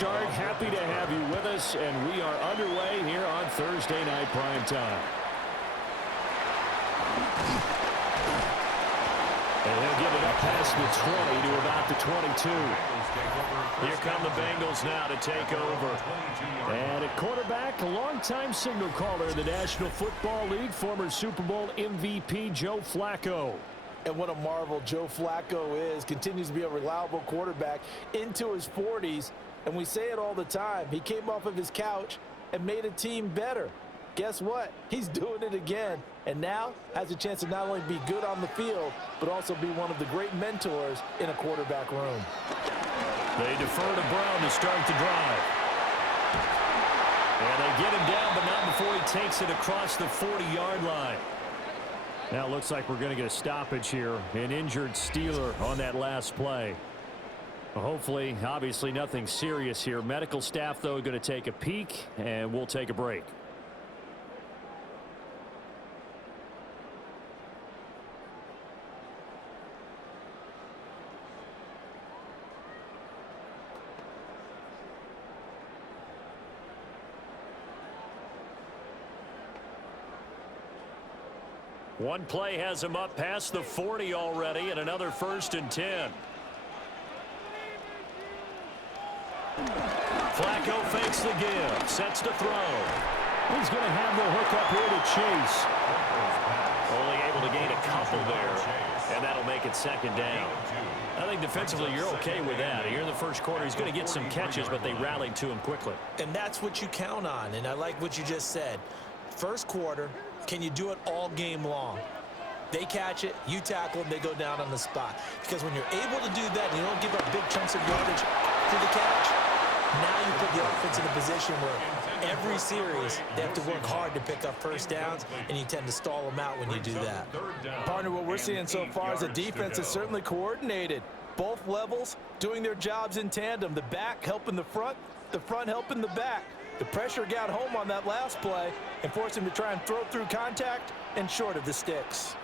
start. Happy to have you with us, and we are underway here on Thursday Night Primetime. And he'll get it up past the 20 to about the 22. Here come the Bengals now to take over. And at quarterback, a longtime signal caller in the National Football League, former Super Bowl MVP Joe Flacco. And what a marvel Joe Flacco is. Continues to be a reliable quarterback into his 40s. And we say it all the time. He came off of his couch and made a team better. Guess what? He's doing it again. And now has a chance to not only be good on the field, but also be one of the great mentors in a quarterback room. They defer to Brown to start the drive. And they get him down, but not before he takes it across the 40-yard line. Now it looks like we're going to get a stoppage here. An injured Steeler on that last play. Well, hopefully, obviously nothing serious here. Medical staff, though, going to take a peek, and we'll take a break. One play has him up past the 40 already, and another 1st and 10. Flacco fakes the give, sets to throw. He's going to have the hook up here to Chase. Only able to gain a couple there, and that'll make it 2nd down. I think defensively you're okay with that. Here in the first quarter, he's going to get some catches, but they rallied to him quickly. And that's what you count on, and I like what you just said. First quarter, can you do it all game long? They catch it, you tackle them, they go down on the spot. Because when you're able to do that and you don't give up big chunks of yardage to the catch, now you put the offense in a position where every series they have to work hard to pick up first downs, and you tend to stall them out when you do that. Partner, what we're seeing so far is the defense is certainly coordinated. Both levels doing their jobs in tandem. The back helping the front helping the back. The pressure got home on that last play and forced him to try and throw through contact and short of the sticks.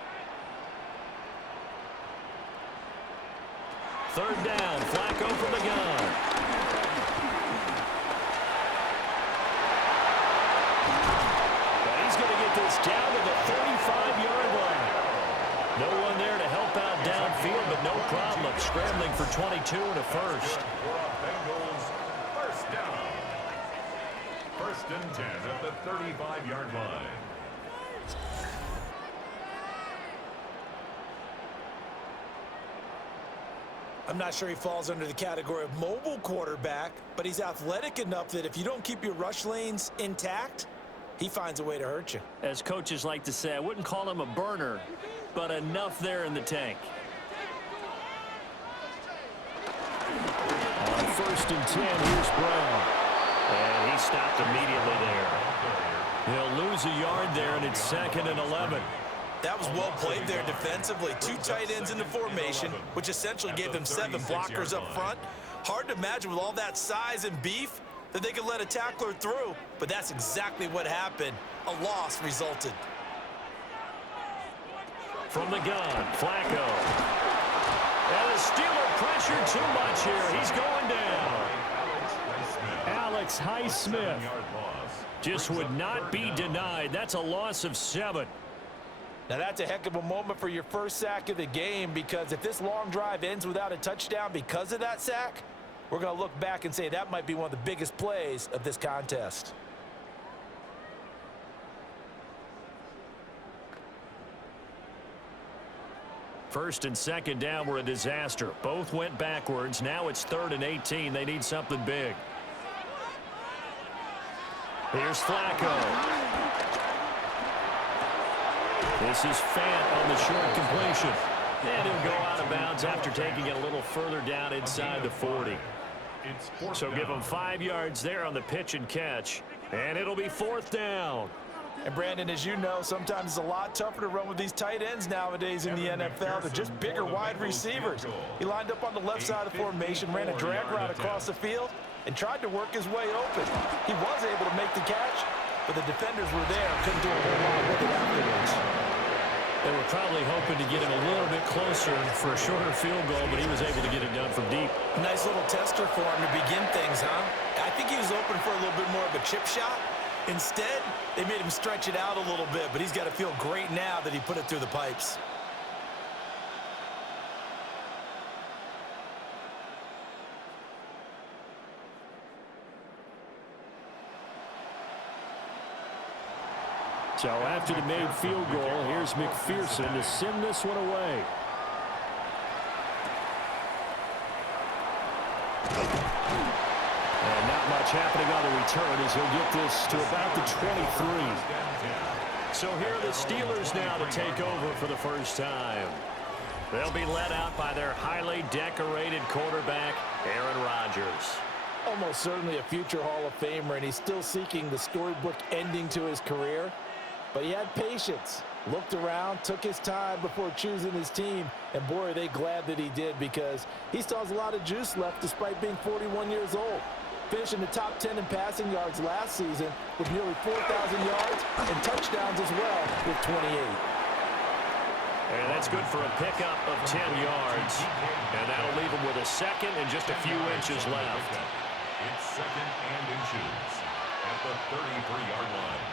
3rd down, Flacco from the gun. But he's going to get this down to the 35-yard line. No one there to help out downfield, but no problem scrambling for 22 and a 1st. First down. 1st and 10 at the 35-yard line. I'm not sure he falls under the category of mobile quarterback, but he's athletic enough that if you don't keep your rush lanes intact, he finds a way to hurt you. As coaches like to say, I wouldn't call him a burner, but enough there in the tank. On 1st and 10, here's Brown. And he stopped immediately there. He'll lose a yard there, and it's 2nd and 11. That was well played there defensively. 2 tight ends in the formation, which essentially gave them 7 blockers up front. Hard to imagine with all that size and beef that they could let a tackler through, but that's exactly what happened. A loss resulted. From the gun, Flacco. And the Steeler pressure too much here. He's going down. Alex Highsmith just would not be denied. That's a loss of 7. Now that's a heck of a moment for your first sack of the game, because if this long drive ends without a touchdown because of that sack, we're going to look back and say that might be one of the biggest plays of this contest. First and 2nd down were a disaster. Both went backwards. Now it's 3rd and 18. They need something big. Here's Flacco. This is Fant on the short completion. And he'll go out of bounds after taking it a little further down inside the 40. So give him 5 yards there on the pitch and catch. And it'll be 4th down. And Brandon, as you know, sometimes it's a lot tougher to run with these tight ends nowadays in the NFL. They're just bigger wide receivers. He lined up on the left side of the formation, ran a drag route across the field, and tried to work his way open. He was able to make the catch, but the defenders were there, couldn't do a whole lot with it afterwards. They were probably hoping to get him a little bit closer for a shorter field goal, but he was able to get it done from deep. Nice little tester for him to begin things, huh? was open for a little bit more of a chip shot. Instead, they made him stretch it out a little bit, but he's got to feel great now that he put it through the pipes. So after the made field goal, here's McPherson to send this one away. And not much happening on the return as he'll get this to about the 23. So here are the Steelers now to take over for the first time. They'll be led out by their highly decorated quarterback, Aaron Rodgers. Almost certainly a future Hall of Famer, and he's still seeking the storybook ending to his career. But he had patience, looked around, took his time before choosing his team, and boy, are they glad that he did, because he still has a lot of juice left despite being 41 years old. Finishing the top 10 in passing yards last season with nearly 4,000 yards and touchdowns as well with 28. And that's good for a pickup of 10 yards. And that'll leave him with a second and just a few inches left. It's second and inches at the 33-yard line.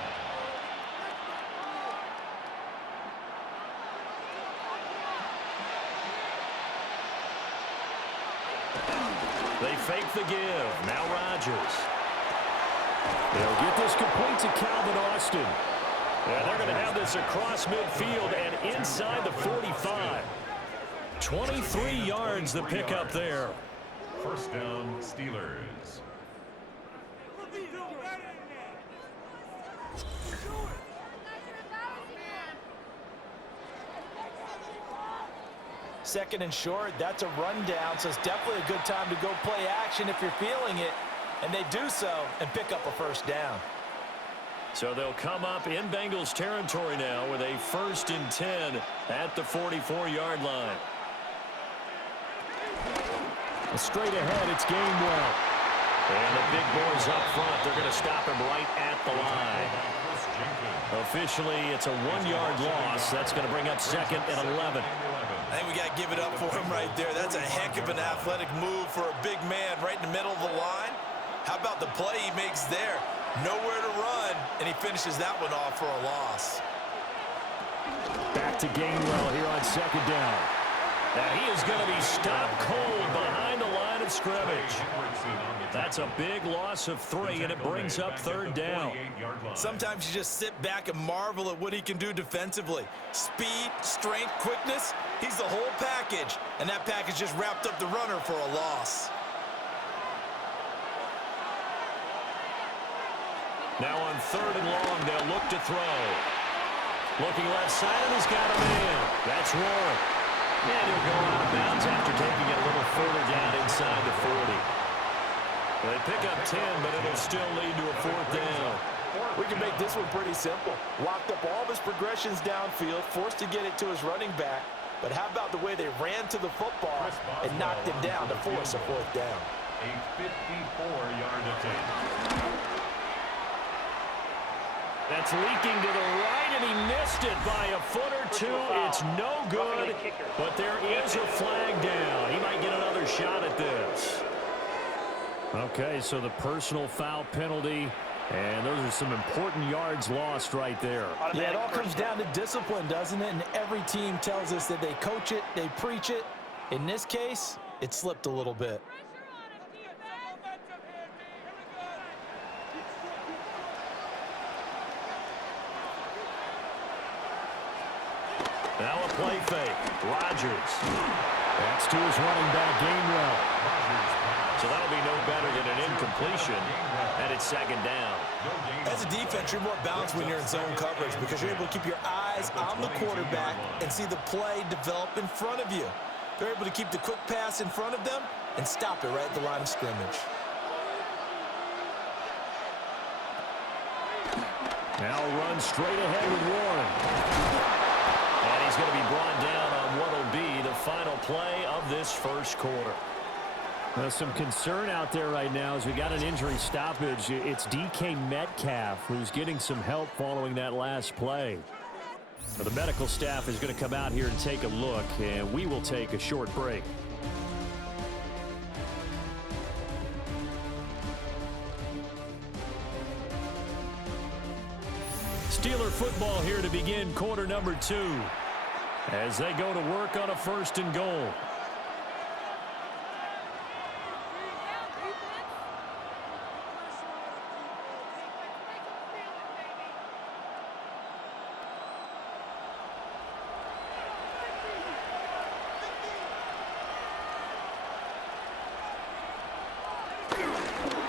They fake the give. Now Rodgers. They'll get this complete to Calvin Austin. And they're going to have this across midfield and inside the 45. 23 yards the pickup there. First down, Steelers. Second and short, that's a rundown, so it's definitely a good time to go play action if you're feeling it. And they do so and pick up a first down. So they'll come up in Bengals territory now with a 1st and 10 at the 44-yard line. Straight ahead, it's Gainwell. And the big boys up front, they're going to stop him right at the line. Officially, it's a 1-yard loss. That's going to bring up 2nd and 11. I think we got to give it up for him right there. That's a heck of an athletic move for a big man right in the middle of the line. How about the play he makes there? Nowhere to run, and he finishes that one off for a loss. Back to Gainwell here on 2nd down. Now he is going to be stopped cold behind the line of scrimmage. That's a big loss of 3, and it brings up 3rd down. Sometimes you just sit back and marvel at what he can do defensively. Speed, strength, quickness, he's the whole package, and that package just wrapped up the runner for a loss. Now on 3rd and long, they'll look to throw. Looking left side, and he's got a man. That's Warren. And he'll go out of bounds after taking it a little further down inside the 40. They pick up 10, but it'll still lead to a 4th down. We can make this one pretty simple. Locked up all of his progressions downfield, forced to get it to his running back. But how about the way they ran to the football and knocked him down to force a 4th down? A 54-yard attempt. That's leaking to the right, and he missed it by a foot or 2. It's no good, but there is a flag down. He might get another shot at this. Okay, so the personal foul penalty, and those are some important yards lost right there. Yeah, it all comes down to discipline, doesn't it? And every team tells us that they coach it, they preach it. In this case, it slipped a little bit. Now a play fake. Rodgers. That's to his running back, Gainwell. So that'll be no better than an incompletion, and it's 2nd down. As a defense, you're more balanced when you're in zone coverage because you're able to keep your eyes on the quarterback and see the play develop in front of you. They're able to keep the quick pass in front of them and stop it right at the line of scrimmage. Now run straight ahead with Warren. And he's going to be brought down on what will be the final play of this 1st quarter. Some concern out there right now as we got an injury stoppage. It's DK Metcalf who's getting some help following that last play. So the medical staff is going to come out here and take a look, and we will take a short break. Steeler football here to begin quarter number 2 as they go to work on a 1st and goal.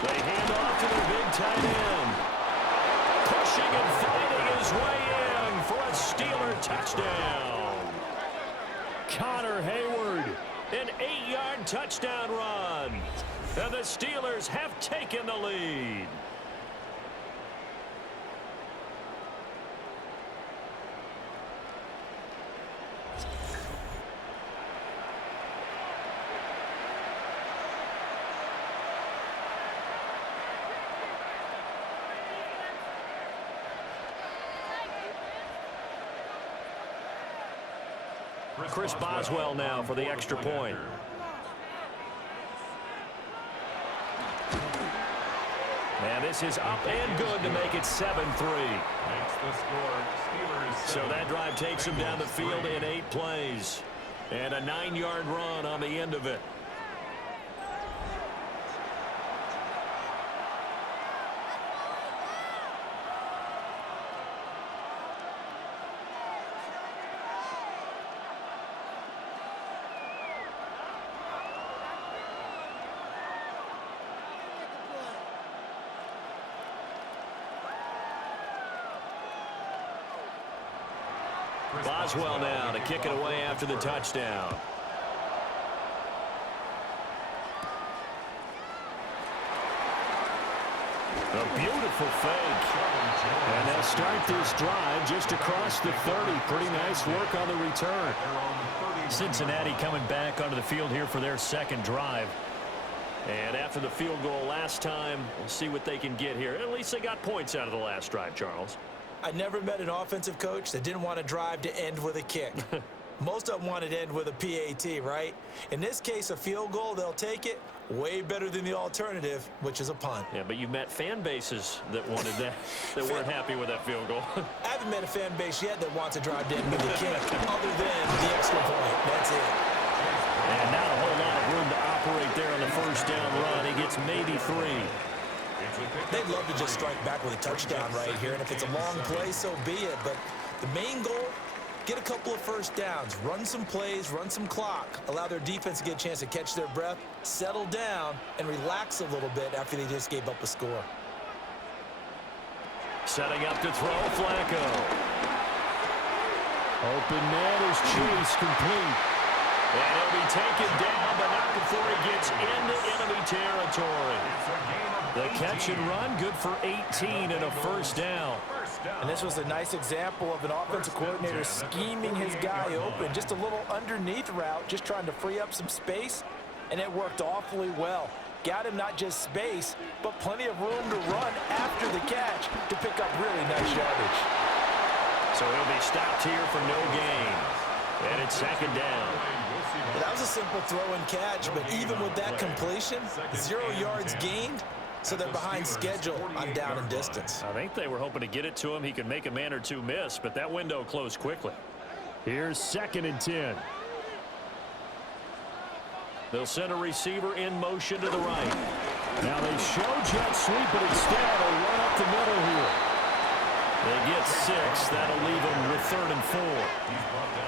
They hand off to their big tight end. Pushing and fighting his way in for a Steeler touchdown. Connor Hayward, an 8-yard touchdown run. And the Steelers have taken the lead. Chris Boswell now for the extra point. And this is up and good to make it 7-3. So that drive takes them down the field in 8 plays. And a 9-yard run on the end of it. Boswell now to kick it away after the touchdown. A beautiful fake. And they'll start this drive just across the 30. Pretty nice work on the return. Cincinnati coming back onto the field here for their 2nd drive. And after the field goal last time, we'll see what they can get here. At least they got points out of the last drive, Charles. I never met an offensive coach that didn't want to drive to end with a kick. Most of them wanted to end with a PAT, right? In this case, a field goal, they'll take it. Way better than the alternative, which is a punt. Yeah, but you met fan bases that wanted that, that weren't happy with that field goal. I haven't met a fan base yet that wants to drive to end with a kick, other than the extra point. That's it. And not a whole lot of room to operate there on the 1st down run. He gets maybe 3. They'd love to just strike back with a touchdown right here, and if it's a long play, so be it. But the main goal, get a couple of 1st downs, run some plays, run some clock, allow their defense to get a chance to catch their breath, settle down, and relax a little bit after they just gave up a score. Setting up to throw, Flacco. Open man is Chase, complete. And he'll be taken down, but not before he gets into enemy territory. The catch and run, good for 18 and a 1st down. And this was a nice example of an offensive coordinator scheming his guy open. Just a little underneath route, just trying to free up some space, and it worked awfully well. Got him not just space, but plenty of room to run after the catch to pick up really nice yardage. So he'll be stopped here for no gain. And it's 2nd down. Well, that was a simple throw and catch, but even with that completion, 0 yards gained, so they're behind schedule on down and distance. I think they were hoping to get it to him. He could make a man or 2 miss, but that window closed quickly. Here's 2nd and 10. They'll send a receiver in motion to the right. Now they show jet sweep, but instead they'll run up the middle here. They get 6. That'll leave them with 3rd and 4.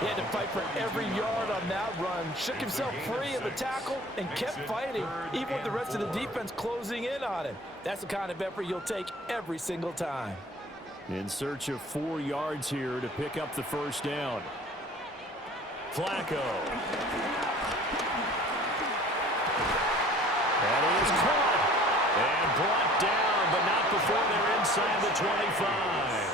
He had to fight for every yard on that run. Shook himself free of the tackle and kept fighting, even with the rest of the defense closing in on him. That's the kind of effort you'll take every single time. In search of 4 yards here to pick up the 1st down. Flacco. And he is caught. And brought down, but not before they're inside the 25.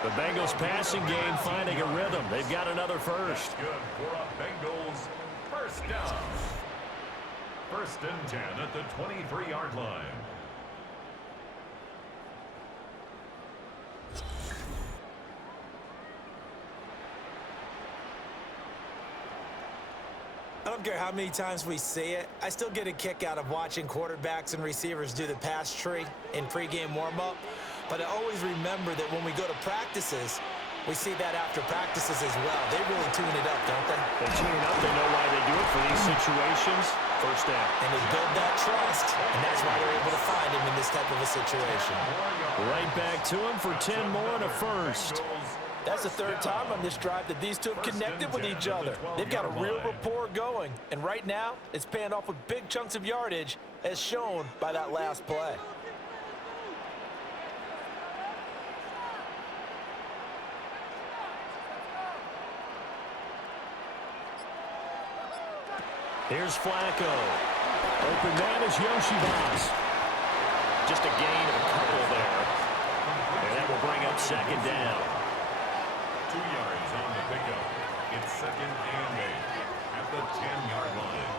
The Bengals passing game finding a rhythm. They've got another 1st. Good for a Bengals 1st down. 1st and 10 at the 23-yard line. I don't care how many times we see it. I still get a kick out of watching quarterbacks and receivers do the pass tree in pregame warm-up. But I always remember that when we go to practices, we see that after practices as well. They really tune it up, don't they? They tune it up. They know why they do it for these situations. First down. And they build that trust, and that's why they're able to find him in this type of a situation. Right back to him for 10 more and a first. That's the third time on this drive that these two have connected with each other. They've got a real rapport going, and right now it's paying off with big chunks of yardage, as shown by that last play. Here's Flacco. Open man is Yoshibas. Just a gain of a couple there. And that will bring up second down. 2 yards on the pickup. It's second and 8 at the 10-yard line.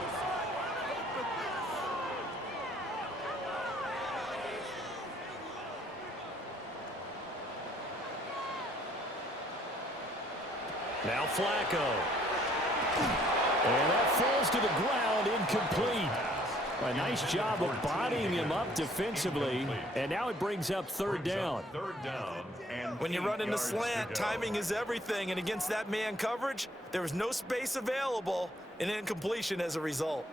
Now Flacco. And that falls to the ground, incomplete. A nice job of bodying him up defensively, and now it brings up third down. When you run in the slant, timing is everything, and against that man coverage, there was no space available, and incompletion as a result.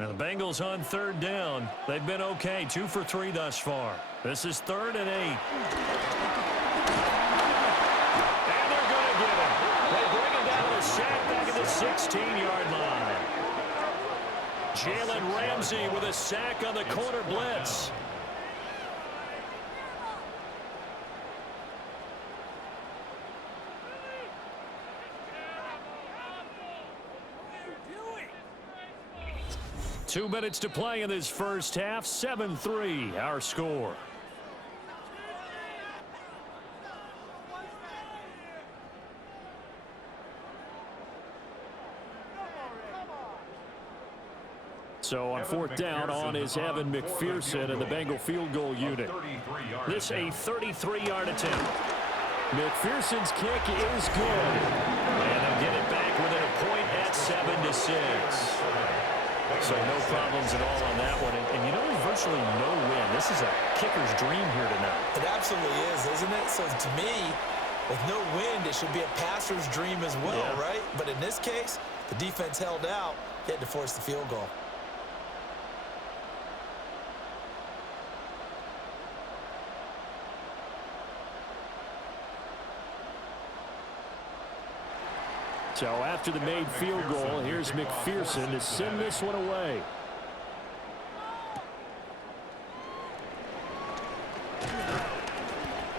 Now the Bengals on third down. They've been okay, 2 for 3 thus far. This is 3rd and 8. And they're going to get him. They bring him down with a sack back at the 16-yard line. Jalen Ramsey with a sack on the corner blitz. Two minutes to play in this first half. 7-3, our score. So on fourth down, on is Evan McPherson and the Bengal field goal unit. This a 33-yard attempt. McPherson's kick is good. And they'll get it back within a point at 7-6. So no problems at all on that one. And you know, there's virtually no win. This is a kicker's dream here tonight. It absolutely is, isn't it? So to me, with no wind, it should be a passer's dream as well, right? But in this case, the defense held out. They had to force the field goal. So after the made field goal, here's McPherson to send this one away.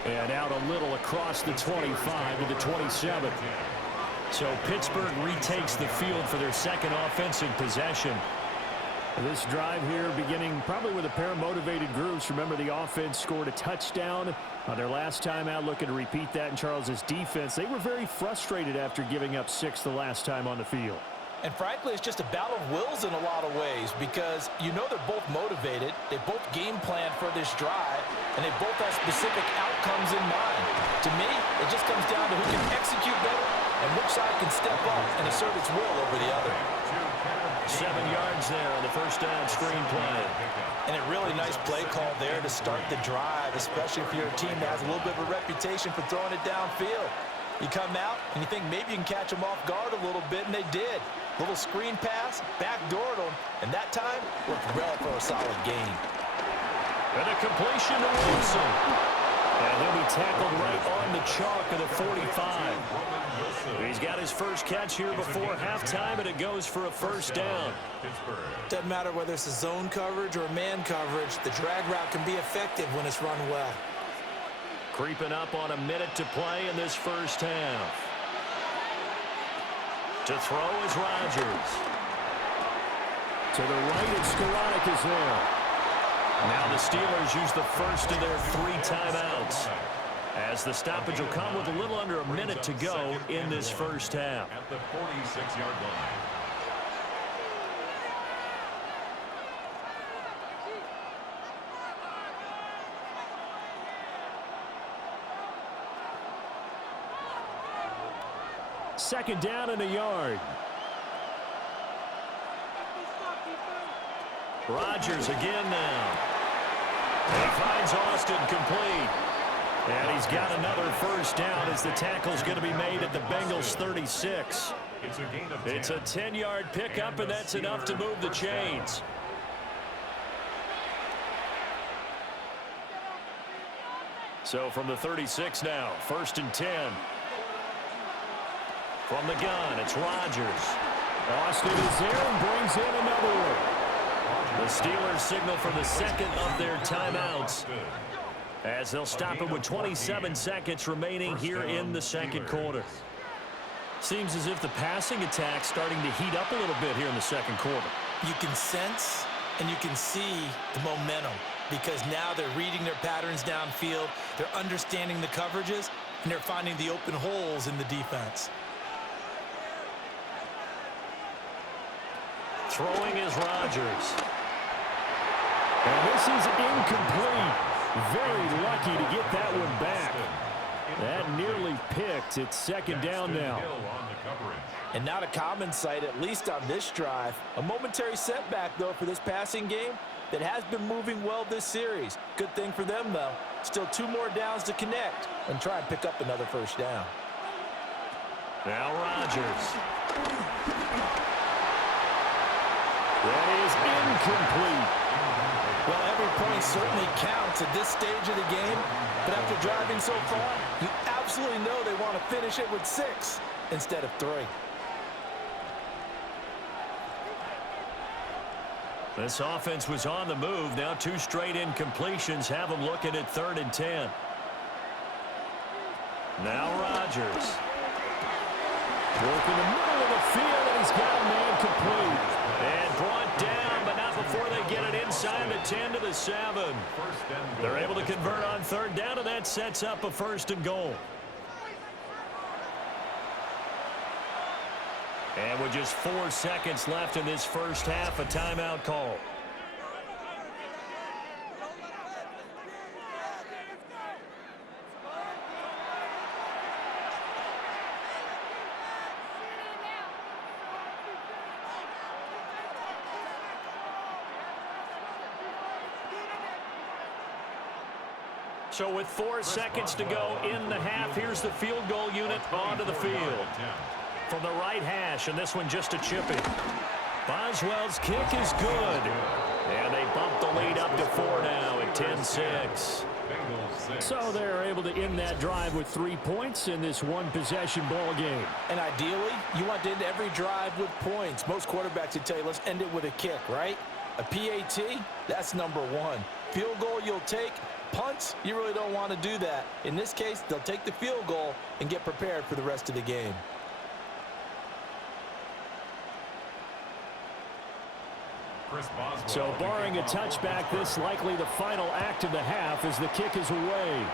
And out a little across the 25 to the 27. So Pittsburgh retakes the field for their second offensive possession. This drive here beginning probably with a pair of motivated groups. Remember, the offense scored a touchdown on their last time out, looking to repeat that in Charles's defense. They were very frustrated after giving up 6 the last time on the field. And frankly, it's just a battle of wills in a lot of ways, because you know they're both motivated, they both game plan for this drive, and they both have specific outcomes in mind. To me, it just comes down to who can execute better and which side can step up and assert its will over the other. 7 yards there on the first down screen play. And a really nice play call there to start the drive, especially if you're a team that has a little bit of a reputation for throwing it downfield. You come out and you think maybe you can catch them off guard a little bit, and they did. Little screen pass, backdoored them, and that time worked well for a solid gain. And a completion to Wilson. And he'll be tackled right on the chalk of the 45. He's got his first catch here before halftime, and it goes for a first down. Doesn't matter whether it's a zone coverage or man coverage, the drag route can be effective when it's run well. Creeping up on a minute to play in this first half. To throw is Rodgers. To the right, and Skoranek is there. Now the Steelers use the first of their 3 timeouts, as the stoppage will come with a little under a minute to go in this first half. At the 46-yard line. Second down and a yard. Rodgers again now. He finds Austin complete. And he's got another first down as the tackle's going to be made at the Bengals 36. It's a 10-yard pickup, and that's enough to move the chains. So from the 36 now, 1st and 10. From the gun, it's Rodgers. Austin is there and brings in another one. The Steelers signal for the second of their timeouts, as they'll stop it with 27 seconds remaining here in the second quarter. Seems as if the passing attack's starting to heat up a little bit here in the second quarter. You can sense and you can see the momentum, because now they're reading their patterns downfield, they're understanding the coverages, and they're finding the open holes in the defense. Throwing is Rodgers. And this is incomplete. Very lucky to get that one back. That nearly picked. It's second down now. And not a common sight, at least on this drive. A momentary setback, though, for this passing game that has been moving well this series. Good thing for them, though. Still 2 more downs to connect and try and pick up another first down. Now Rodgers. That is incomplete. Well, every point certainly counts at this stage of the game, but after driving so far, you absolutely know they want to finish it with 6 instead of 3. This offense was on the move. Now 2 straight incompletions have them looking at 3rd and 10. Now Rodgers. Work in the middle of the field, and he's got a man complete. And brought down, but not before they get it inside the 10 to the 7. They're able to convert on 3rd down, and that sets up a 1st and goal. And with just 4 seconds left in this first half, a timeout call. So with 4 seconds to go in the half, here's the field goal unit onto the field. From the right hash, and this one just a chipping. Boswell's kick is good. And they bump the lead up to 4 now at 10-6. So they're able to end that drive with 3 points in this one-possession ball game. And ideally, you want to end every drive with points. Most quarterbacks would tell you, let's end it with a kick, right? A PAT, that's number 1. Field goal you'll take. Punts, you really don't want to do that. In this case, they'll take the field goal and get prepared for the rest of the game. So barring a touchback, this likely the final act of the half as the kick is away.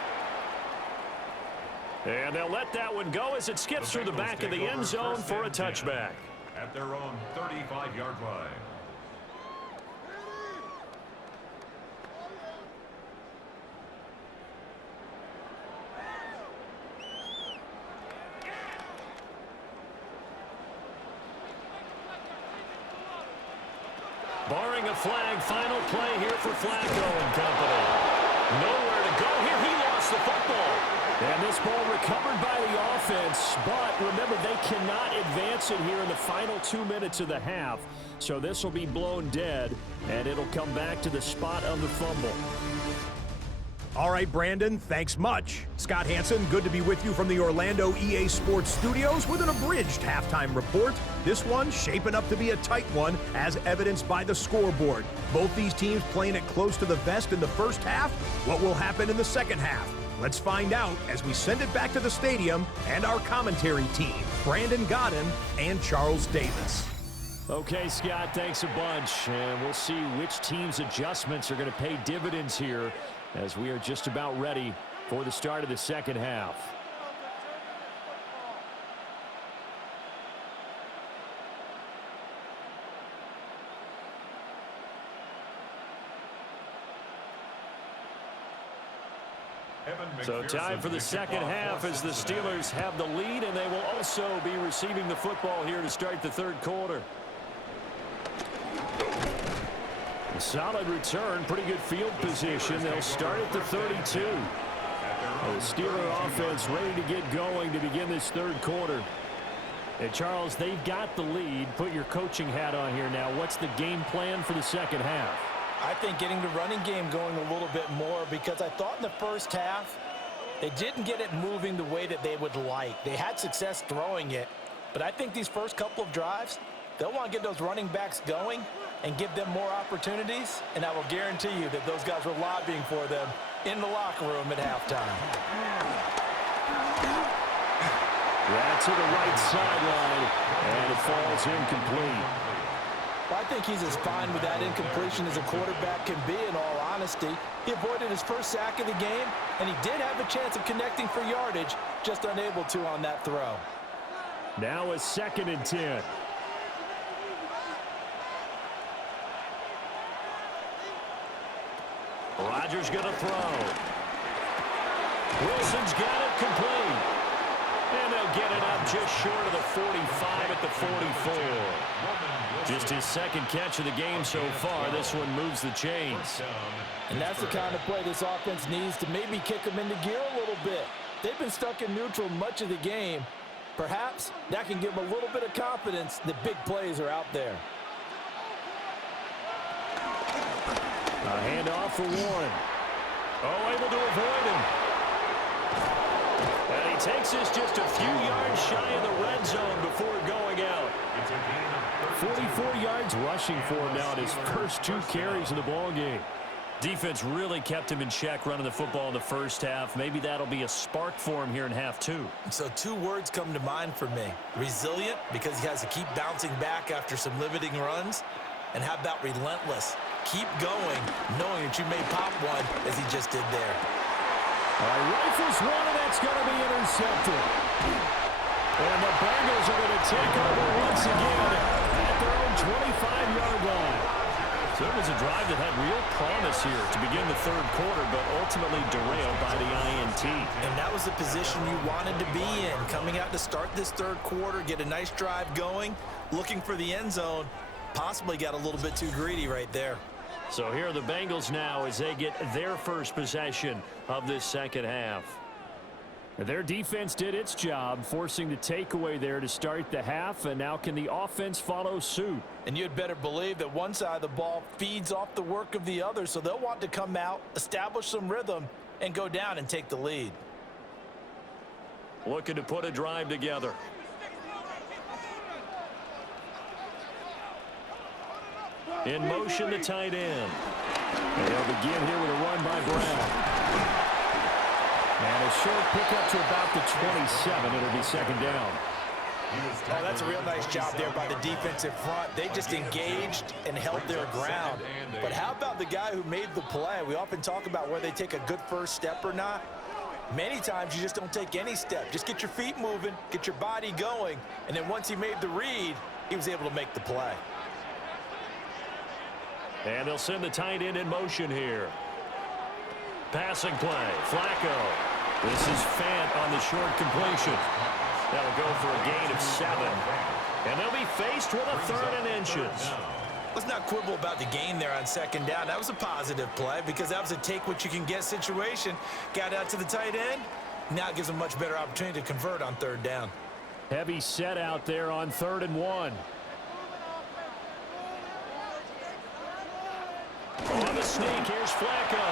And they'll let that one go as it skips through the back of the end zone for a touchback. At their own 35-yard line. Barring a flag, final play here for Flacco and company. Nowhere to go here. He lost the football. And this ball recovered by the offense. But remember, they cannot advance it here in the final 2 minutes of the half. So this will be blown dead, and it'll come back to the spot of the fumble. All right, Brandon, thanks much. Scott Hansen, good to be with you from the Orlando EA Sports Studios with an abridged halftime report. This one shaping up to be a tight one, as evidenced by the scoreboard. Both these teams playing it close to the vest in the first half. What will happen in the second half? Let's find out as we send it back to the stadium and our commentary team, Brandon Godden and Charles Davis. Okay, Scott, thanks a bunch. And we'll see which team's adjustments are going to pay dividends here, as we are just about ready for the start of the second half. So time for the second half as the Steelers have the lead, and they will also be receiving the football here to start the third quarter. A solid return, pretty good field position. They'll start at the 32. The Steeler offense ready to get going to begin this third quarter. And Charles, they've got the lead. Put your coaching hat on here now. What's the game plan for the second half? I think getting the running game going a little bit more, because I thought in the first half they didn't get it moving the way that they would like. They had success throwing it, but I think these first couple of drives, they'll want to get those running backs going and give them more opportunities, and I will guarantee you that those guys were lobbying for them in the locker room at halftime. That's to the right sideline, and it falls incomplete. I think he's as fine with that incompletion as a quarterback can be, in all honesty. He avoided his first sack of the game, and he did have a chance of connecting for yardage, just unable to on that throw. Now a 2nd and 10. Rodgers going to throw. Wilson's got it complete. And they'll get it up just short of the 45 at the 44. Just his second catch of the game so far. This one moves the chains. And that's the kind of play this offense needs to maybe kick them into gear a little bit. They've been stuck in neutral much of the game. Perhaps that can give them a little bit of confidence that big plays are out there. A handoff for Warren. Oh, able to avoid him. And he takes us just a few yards shy of the red zone before going out. 44 yards rushing for him now in his first 2 carries of the ball game. Defense really kept him in check running the football in the first half. Maybe that'll be a spark for him here in half 2. So 2 words come to mind for me. Resilient, because he has to keep bouncing back after some limiting runs. And how about relentless? Keep going, knowing that you may pop one, as he just did there. Rifles one, and that's going to be intercepted. And the Bengals are going to take over once again at their own 25-yard line. So it was a drive that had real promise here to begin the third quarter, but ultimately derailed by the INT. And that was the position you wanted to be in, coming out to start this third quarter, get a nice drive going, looking for the end zone. Possibly got a little bit too greedy right there. So here are the Bengals now as they get their first possession of this second half. Their defense did its job, forcing the takeaway there to start the half, and now can the offense follow suit? And you'd better believe that one side of the ball feeds off the work of the other, so they'll want to come out, establish some rhythm, and go down and take the lead. Looking to put a drive together. In motion, the tight end. And they'll begin here with a run by Brown. And a short pickup to about the 27. It'll be second down. Oh, that's a real nice job there by the defensive front. They just engaged and held their ground. But how about the guy who made the play? We often talk about whether they take a good first step or not. Many times you just don't take any step. Just get your feet moving, get your body going, and then once he made the read, he was able to make the play. And they'll send the tight end in motion here. Passing play, Flacco. This is Fant on the short completion. That'll go for a gain of 7. And they'll be faced with a 3rd and inches. Let's not quibble about the gain there on second down. That was a positive play because that was a take-what-you-can-get situation. Got out to the tight end. Now it gives them a much better opportunity to convert on 3rd down. Heavy set out there on 3rd and 1. On the sneak, here's Flacco.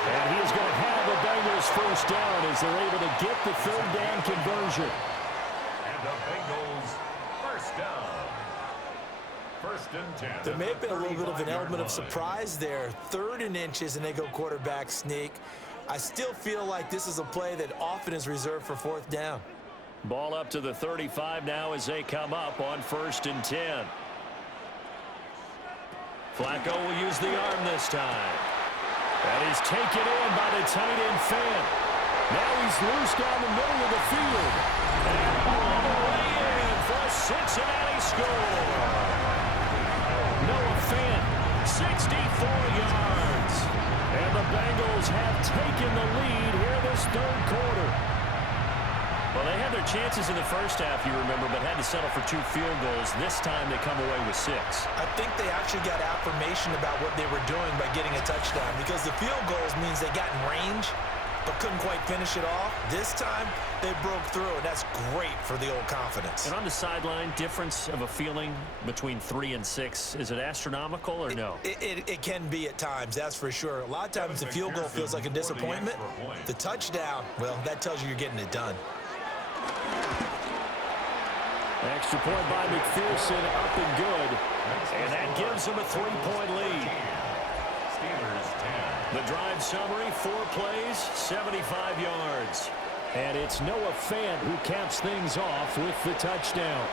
And he is going to have the Bengals first down as they're able to get the 3rd down conversion. And the Bengals first down. 1st and 10. There may have been a little bit of an element of surprise there. 3rd and inches, and they go quarterback sneak. I still feel like this is a play that often is reserved for 4th down. Ball up to the 35 now as they come up on 1st and 10. Flacco will use the arm this time. And he's taken in by the tight end Fant. Now he's loose down the middle of the field. And all the way in for a Cincinnati score. Noah Fant, 64 yards. And the Bengals have taken the lead here this third quarter. Well, they had their chances in the first half, you remember, but had to settle for 2 field goals. This time they come away with 6. I think they actually got affirmation about what they were doing by getting a touchdown because the field goals means they got in range, but couldn't quite finish it off. This time, they broke through, and that's great for the old confidence. And on the sideline, difference of a feeling between 3 and 6, is it astronomical or no? It can be at times, that's for sure. A lot of times the field goal feels like a disappointment. The touchdown, well, that tells you you're getting it done. Extra point by McPherson, up and good. And that gives them a 3-point lead. The drive summary, 4 plays, 75 yards. And it's Noah Fant who caps things off with the touchdown.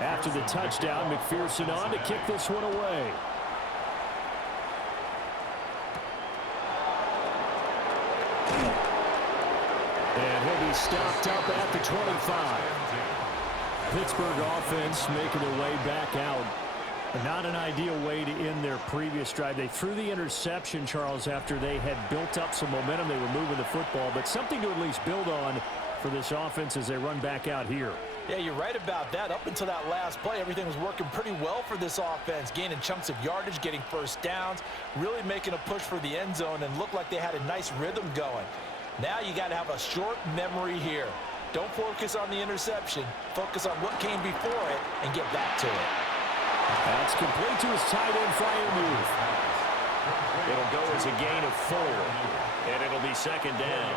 After the touchdown, McPherson on to kick this one away. And he'll be stopped up at the 25. Pittsburgh offense making their way back out. Not an ideal way to end their previous drive. They threw the interception, Charles, after they had built up some momentum. They were moving the football, but something to at least build on for this offense as they run back out here. Yeah, you're right about that. Up until that last play, everything was working pretty well for this offense, gaining chunks of yardage, getting first downs, really making a push for the end zone, and looked like they had a nice rhythm going. Now you got to have a short memory here. Don't focus on the interception. Focus on what came before it and get back to it. That's complete to his tight end Freiermuth. It'll go as a gain of 4, and it'll be second down.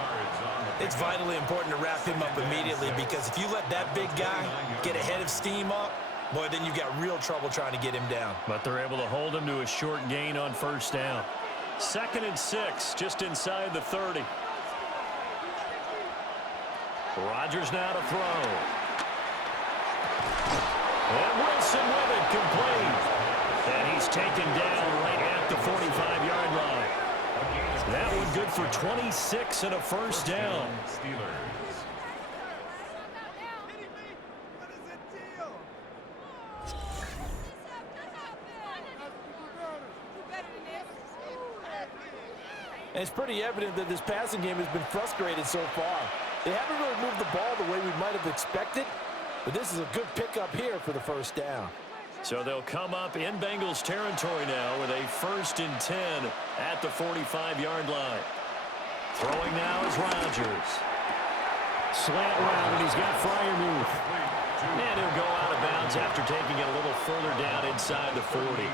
It's vitally important to wrap him up immediately, because if you let that big guy get ahead of steam up, boy, then you've got real trouble trying to get him down. But they're able to hold him to a short gain on first down. 2nd and 6, just inside the 30. Rodgers now to throw. And Wilson with it, complete. And he's taken down right at the 45-yard line. That one good for 26 and a first down. And it's pretty evident that this passing game has been frustrated so far. They haven't really moved the ball the way we might have expected, but this is a good pickup here for the first down. So they'll come up in Bengals territory now with a 1st and 10 at the 45-yard line. Throwing now is Rodgers. Slant route, and he's got Freiermuth. And he'll go out of bounds after taking it a little further down inside the 40.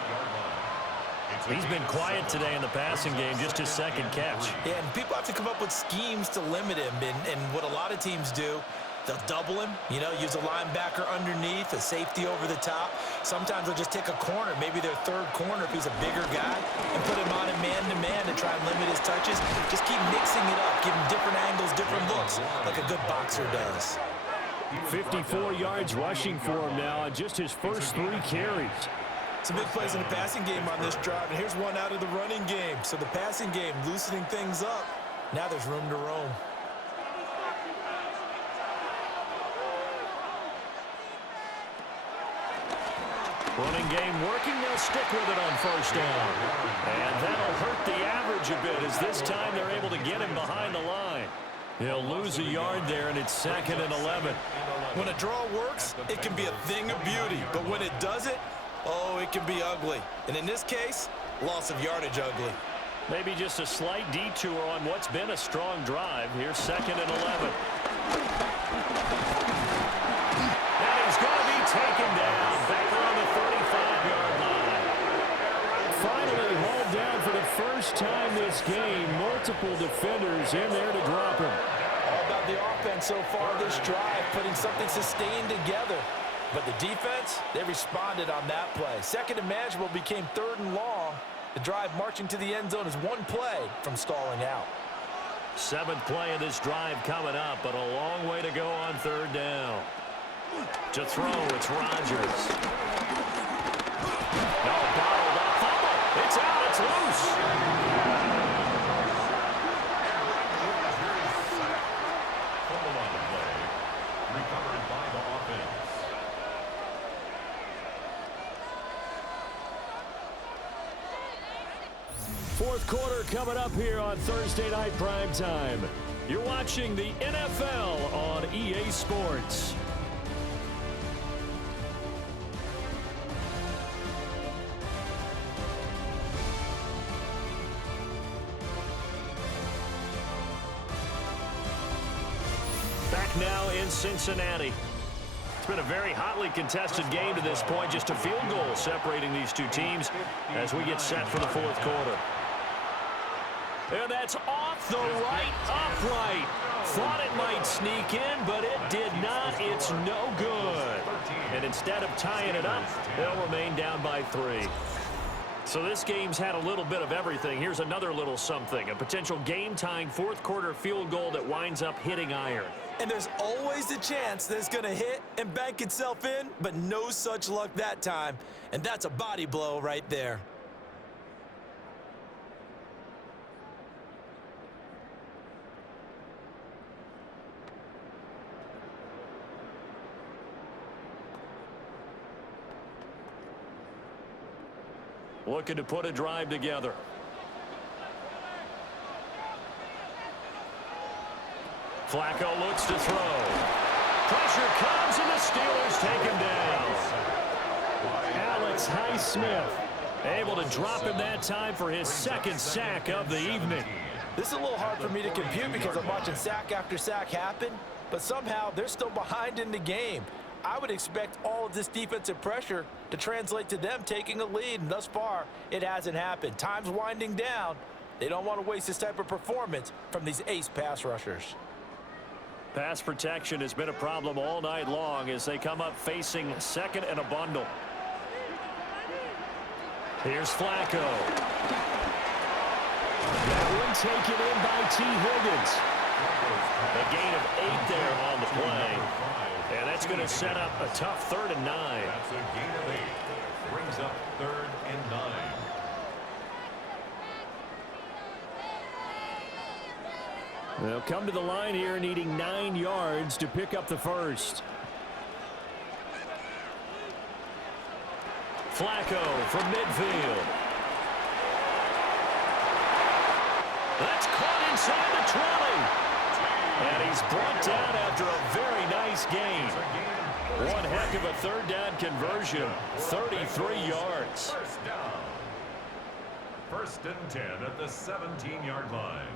He's been quiet today in the passing game, just his 2nd catch. Yeah, and people have to come up with schemes to limit him, and what a lot of teams do, they'll double him, use a linebacker underneath, a safety over the top. Sometimes they'll just take a corner, maybe their 3rd corner if he's a bigger guy, and put him on a man-to-man to try and limit his touches. Just keep mixing it up, give him different angles, different looks, like a good boxer does. 54 yards rushing for him now on just his first 3 carries. Some big plays in the passing game on this drive, and here's one out of the running game. So the passing game loosening things up. Now there's room to roam. Running game working, they'll stick with it on first down. And that'll hurt the average a bit, as this time they're able to get him behind the line. He'll lose a yard there, and it's 2nd and 11. When a draw works, it can be a thing of beauty. But when it doesn't, oh, it can be ugly. And in this case, loss of yardage ugly. Maybe just a slight detour on what's been a strong drive. Here's 2nd and 11. And he's going to be taken down back around the 35-yard line. Finally hauled down for the first time this game. Multiple defenders in there to drop him. All about the offense so far this drive, putting something sustained together. But the defense, they responded on that play. 2nd and manageable became 3rd and long. The drive marching to the end zone is 1 play from stalling out. 7th play of this drive coming up, but a long way to go on 3rd down. To throw, it's Rodgers. No, bottled up, fumble. It's out, it's loose. Recovered by the offense. Fourth quarter coming up here on Thursday Night Primetime. You're watching the NFL on EA Sports. Back now in Cincinnati. It's been a very hotly contested game to this point. Just a field goal separating these two teams as we get set for the fourth quarter. And that's off the right upright. Thought it might sneak in, but it did not. It's no good. And instead of tying it up, they'll remain down by 3. So this game's had a little bit of everything. Here's another little something. A potential game-tying fourth quarter field goal that winds up hitting iron. And there's always the chance that it's going to hit and bank itself in, but no such luck that time. And that's a body blow right there. Looking to put a drive together. Flacco looks to throw. Pressure comes, and the Steelers take him down. Alex Highsmith able to drop him that time for his second sack of the evening. This is a little hard for me to compute because I'm watching sack after sack happen, but somehow they're still behind in the game. I would expect all of this defensive pressure to translate to them taking a lead, and thus far, it hasn't happened. Time's winding down. They don't want to waste this type of performance from these ace pass rushers. Pass protection has been a problem all night long as they come up facing second and a bundle. Here's Flacco. That one taken in by T. Higgins. A gain of 8 there on the play. And that's going to set up a tough 3rd and 9. That's a gain of 8. Brings up 3rd and 9. They'll come to the line here needing 9 yards to pick up the first. Flacco from midfield. That's caught inside the 20. And he's brought down after a very nice gain. One heck of a 3rd down conversion. 33 yards. First down. 1st and 10 at the 17-yard line.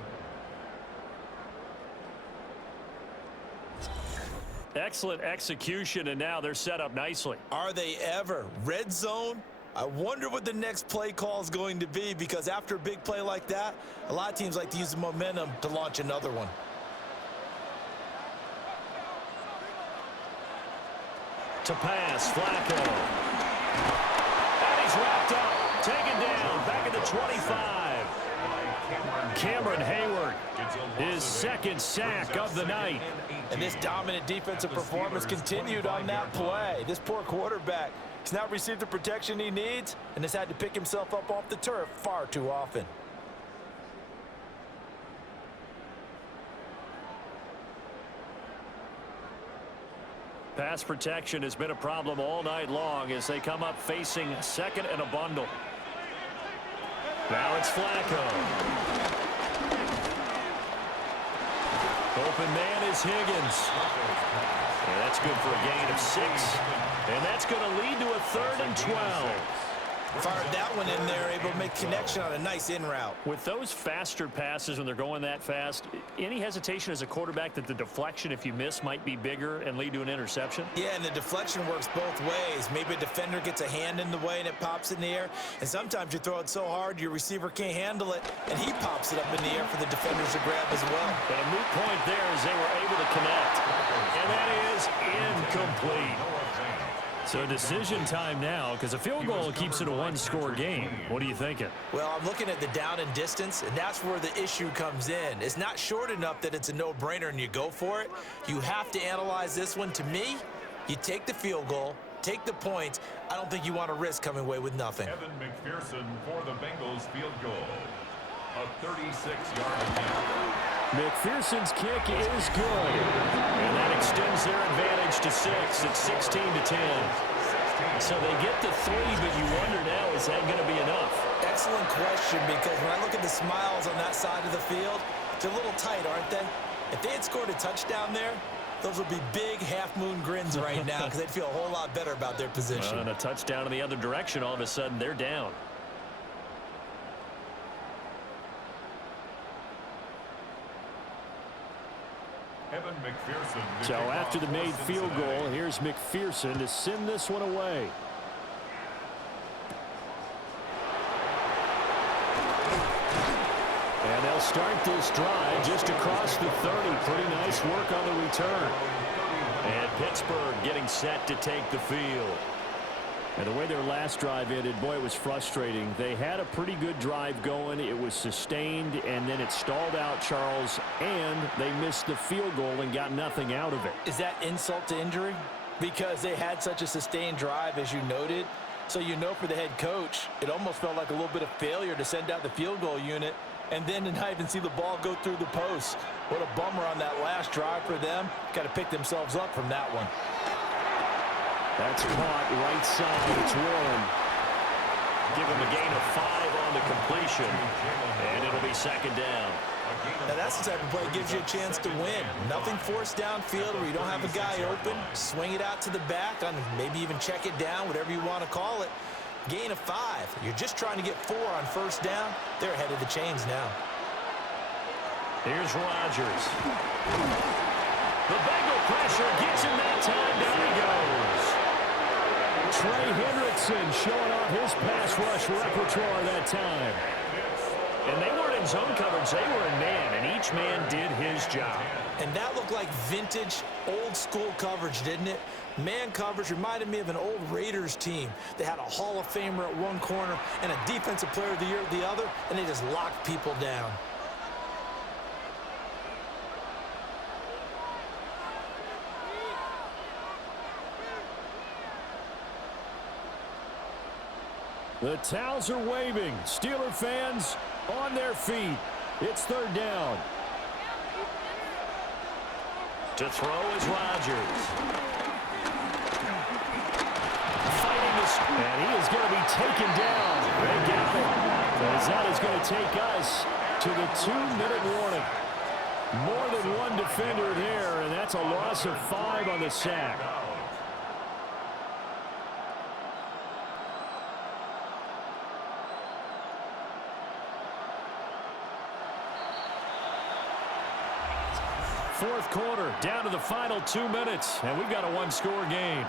Excellent execution, and now they're set up nicely. Are they ever? Red zone? I wonder what the next play call is going to be, because after a big play like that, a lot of teams like to use the momentum to launch another one. To pass, Flacco. And he's wrapped up. Taken down, back at the 25. Cameron Hayward, his second sack of the night. And this dominant defensive performance continued on that play. This poor quarterback has not received the protection he needs and has had to pick himself up off the turf far too often. Pass protection has been a problem all night long as they come up facing second and a bundle. Now it's Flacco. Open man is Higgins. And that's good for a gain of 6. And that's going to lead to a 3rd and 12. Fired that one in there, able to make connection on a nice in route. With those faster passes when they're going that fast, any hesitation as a quarterback that the deflection, if you miss, might be bigger and lead to an interception? Yeah, and the deflection works both ways. Maybe a defender gets a hand in the way and it pops in the air. And sometimes you throw it so hard your receiver can't handle it, and he pops it up in the air for the defenders to grab as well. But a moot point there as they were able to connect. And that is incomplete. So decision time now, because a field goal keeps it a one-score game. What are you thinking? Well, I'm looking at the down and distance, and that's where the issue comes in. It's not short enough that it's a no-brainer and you go for it. You have to analyze this one. To me, you take the field goal, take the points. I don't think you want to risk coming away with nothing. Evan McPherson for the Bengals field goal. A 36-yard attempt. McPherson's kick is good. And that extends their advantage to 6. It's 16-10. So they get the 3, but you wonder now, is that going to be enough? Excellent question, because when I look at the smiles on that side of the field, they're a little tight, aren't they? If they had scored a touchdown there, those would be big half-moon grins right now because they'd feel a whole lot better about their position. And a touchdown in the other direction, all of a sudden they're down. McPherson. So after the made field goal, here's McPherson to send this one away. And they'll start this drive just across the 30. Pretty nice work on the return. And Pittsburgh getting set to take the field. And the way their last drive ended, boy, it was frustrating. They had a pretty good drive going. It was sustained, and then it stalled out, Charles, and they missed the field goal and got nothing out of it. Is that insult to injury? Because they had such a sustained drive, as you noted. So you know for the head coach, it almost felt like a little bit of failure to send out the field goal unit and then to not even see the ball go through the post. What a bummer on that last drive for them. Got to pick themselves up from that one. That's caught right side. It's Warren. Give him a gain of 5 on the completion. And it'll be second down. Now that's the type of play that gives you a chance to win. Nothing forced downfield where you don't have a guy open. Swing it out to the back, on maybe even check it down, whatever you want to call it. Gain of 5. You're just trying to get 4 on first down. They're ahead of the chains now. Here's Rodgers. The Bengal pressure gets him that time. Down he goes. Trey Hendrickson showing off his pass rush repertoire that time. And they weren't in zone coverage. They were in man, and each man did his job. And that looked like vintage, old-school coverage, didn't it? Man coverage reminded me of an old Raiders team. They had a Hall of Famer at one corner and a Defensive Player of the Year at the other, and they just locked people down. The towels are waving. Steeler fans on their feet. It's third down. To throw is Rodgers. Fighting this, and he is going to be taken down. They got it. As that is going to take us to the 2-minute warning. More than one defender there, and that's a loss of 5 on the sack. Fourth quarter, down to the final 2 minutes, and we've got a one-score game.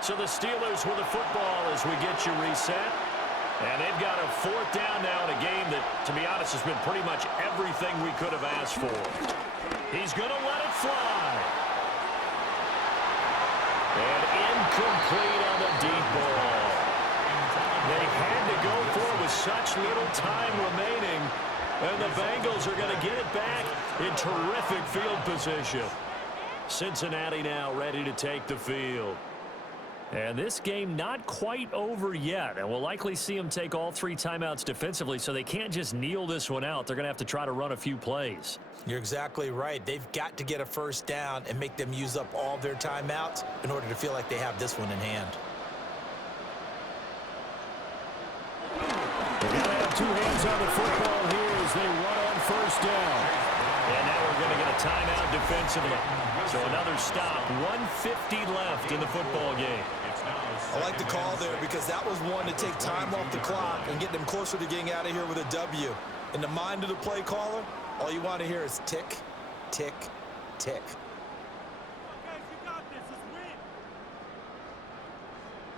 So the Steelers with the football as we get you reset. And they've got a fourth down now in a game that, to be honest, has been pretty much everything we could have asked for. He's going to let it fly. And incomplete on the deep ball. They had to go for it with such little time remaining. And the Bengals are going to get it back in terrific field position. Cincinnati now ready to take the field. And this game not quite over yet. And we'll likely see them take all 3 timeouts defensively, so they can't just kneel this one out. They're going to have to try to run a few plays. You're exactly right. They've got to get a first down and make them use up all their timeouts in order to feel like they have this one in hand. They're going to have 2 hands on the football here as they run on first down. And now we're going to get a timeout defensively. So another stop. 1:50 left in the football game. I like the call there because that was one to take time off the clock and get them closer to getting out of here with a W. In the mind of the play caller, all you want to hear is tick, tick, tick.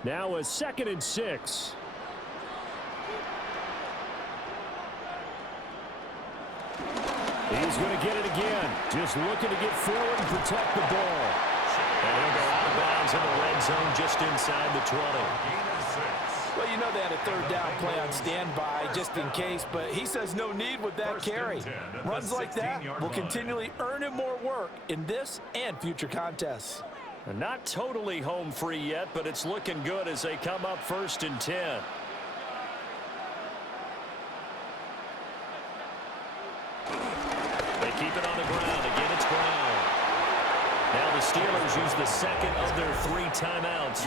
Now a 2nd and 6. He's going to get it again. Just looking to get forward and protect the ball. And he'll go out of bounds in the red zone just inside the 20. Well, you know they had a third down play on standby just in case, but he says no need with that carry. Runs like that will continually earn him more work in this and future contests. And not totally home free yet, but it's looking good as they come up 1st and 10. They keep it on the ground. Again, it's Brown. Now the Steelers use the second of their 3 timeouts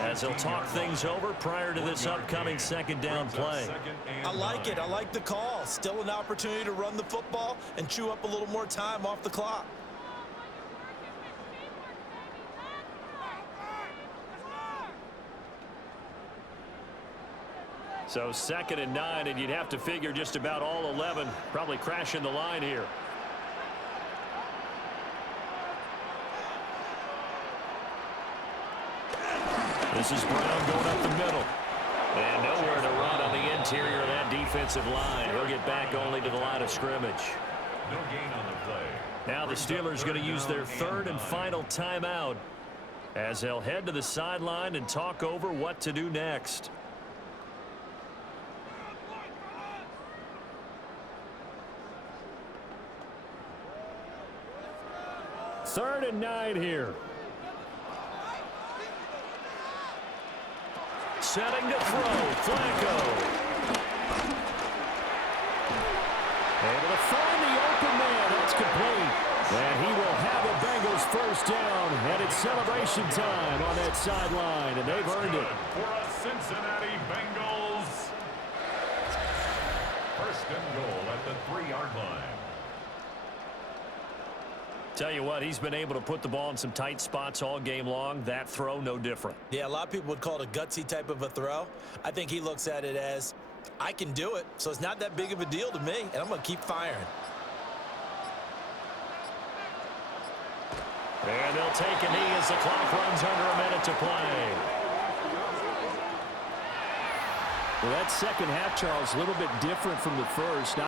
as they'll talk things over prior to this upcoming second down play. I like it. I like the call. Still an opportunity to run the football and chew up a little more time off the clock. So 2nd and 9, and you'd have to figure just about all 11 probably crashing the line here. This is Brown going up the middle. And nowhere to run on the interior of that defensive line. He'll get back only to the line of scrimmage. No gain on the play. Now the Steelers going to use their 3rd and final timeout as they'll head to the sideline and talk over what to do next. Third and 9 here. Setting to throw, Flacco. Able to find the open man. That's complete. And he will have a Bengals first down. And it's celebration time on that sideline. And they've earned it. For a Cincinnati Bengals. 1st and goal at the 3-yard line. Tell you what, he's been able to put the ball in some tight spots all game long. That throw, no different. Yeah, a lot of people would call it a gutsy type of a throw. I think he looks at it as, I can do it, so it's not that big of a deal to me, and I'm going to keep firing. And they'll take a knee as the clock runs under a minute to play. Well, that second half, Charles, a little bit different from the first.